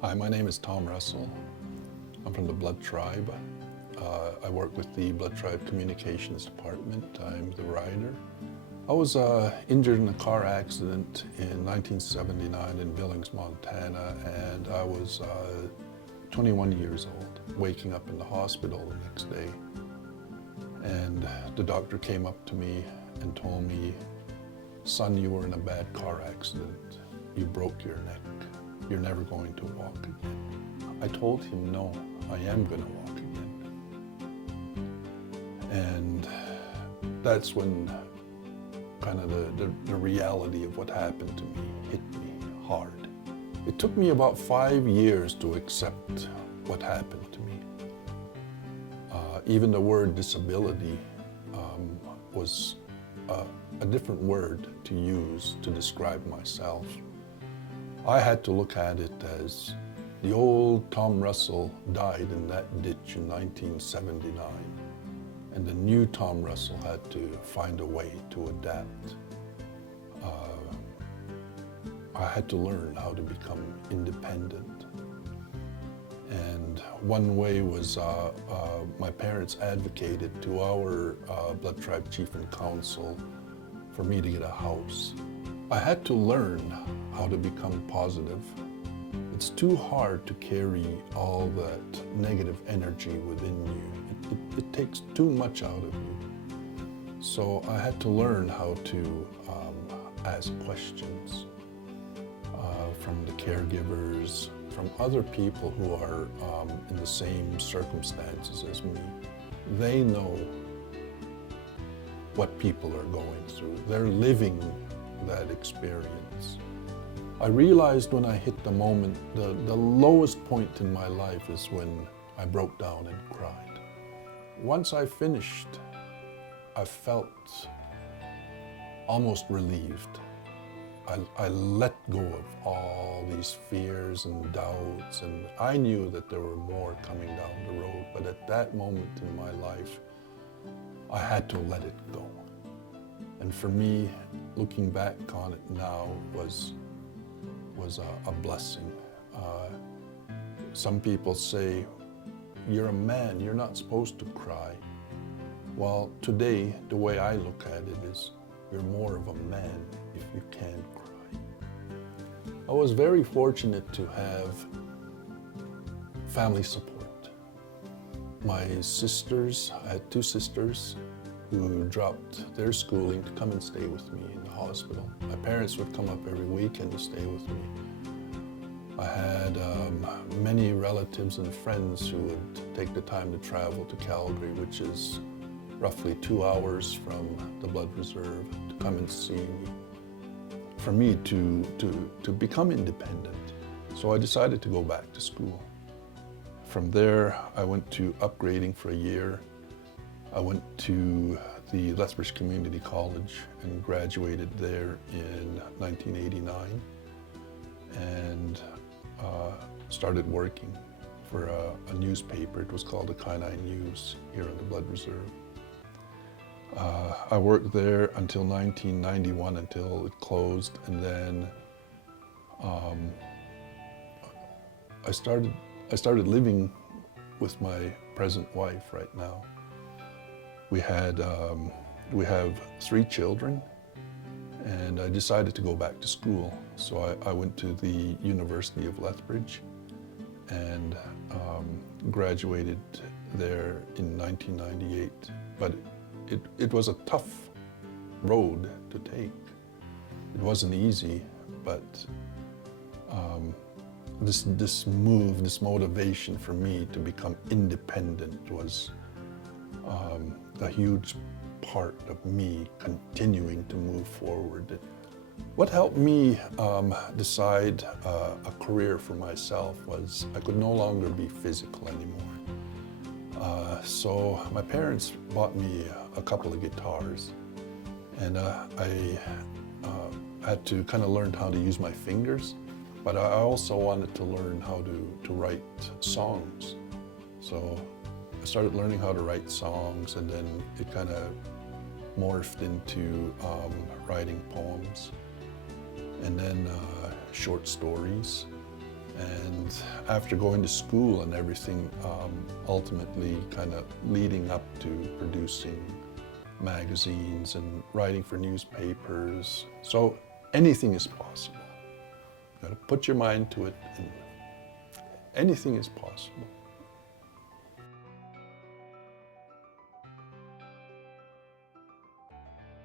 Hi, my name is Tom Russell. I'm from the Blood Tribe. I work with the Blood Tribe Communications Department. I'm the writer. I was injured in a car accident in 1979 in Billings, Montana, and I was 21 years old, waking up in the hospital the next day. And the doctor came up to me and told me, "Son, you were in a bad car accident. You broke your neck. You're never going to walk again." I told him, "No, I am going to walk again." And that's when kind of the reality of what happened to me hit me hard. It took me about 5 years to accept what happened to me. Even the word disability was a different word to use to describe myself. I had to look at it as the old Tom Russell died in that ditch in 1979, and the new Tom Russell had to find a way to adapt. I had to learn how to become independent. And one way was my parents advocated to our Blood Tribe Chief and Council for me to get a house. I had to learn how to become positive. It's too hard to carry all that negative energy within you. It takes too much out of you. So I had to learn how to ask questions from the caregivers, from other people who are in the same circumstances as me. They know what people are going through. They're living that experience. I realized when I hit the moment, the lowest point in my life is when I broke down and cried. Once I finished, I felt almost relieved. I let go of all these fears and doubts, and I knew that there were more coming down the road, but at that moment in my life, I had to let it go. And for me, looking back on it now was a blessing. Some people say, "You're a man, you're not supposed to cry." Well, today, the way I look at it is, you're more of a man if you can cry. I was very fortunate to have family support. My sisters, I had 2 sisters who dropped their schooling to come and stay with me in the hospital. My parents would come up every weekend to stay with me. I had many relatives and friends who would take the time to travel to Calgary, which is roughly 2 hours from the Blood Reserve, to come and see me, for me to become independent. So I decided to go back to school. From there, I went to upgrading for a year. I went to the Lethbridge Community College and graduated there in 1989, and started working for a newspaper. It was called the Kainai News here in the Blood Reserve. I worked there until 1991, until it closed, and then I started living with my present wife right now. We have 3 children, and I decided to go back to school. So I went to the University of Lethbridge and graduated there in 1998. But it was a tough road to take. It wasn't easy, but this move, this motivation for me to become independent was a huge part of me continuing to move forward. What helped me decide a career for myself was I could no longer be physical anymore. So my parents bought me a couple of guitars, and I had to kind of learn how to use my fingers, but I also wanted to learn how to write songs. So I started learning how to write songs, and then it kind of morphed into writing poems, and then short stories, And after going to school and everything, ultimately kind of leading up to producing magazines and writing for newspapers. So anything is possible. You gotta put your mind to it, and anything is possible.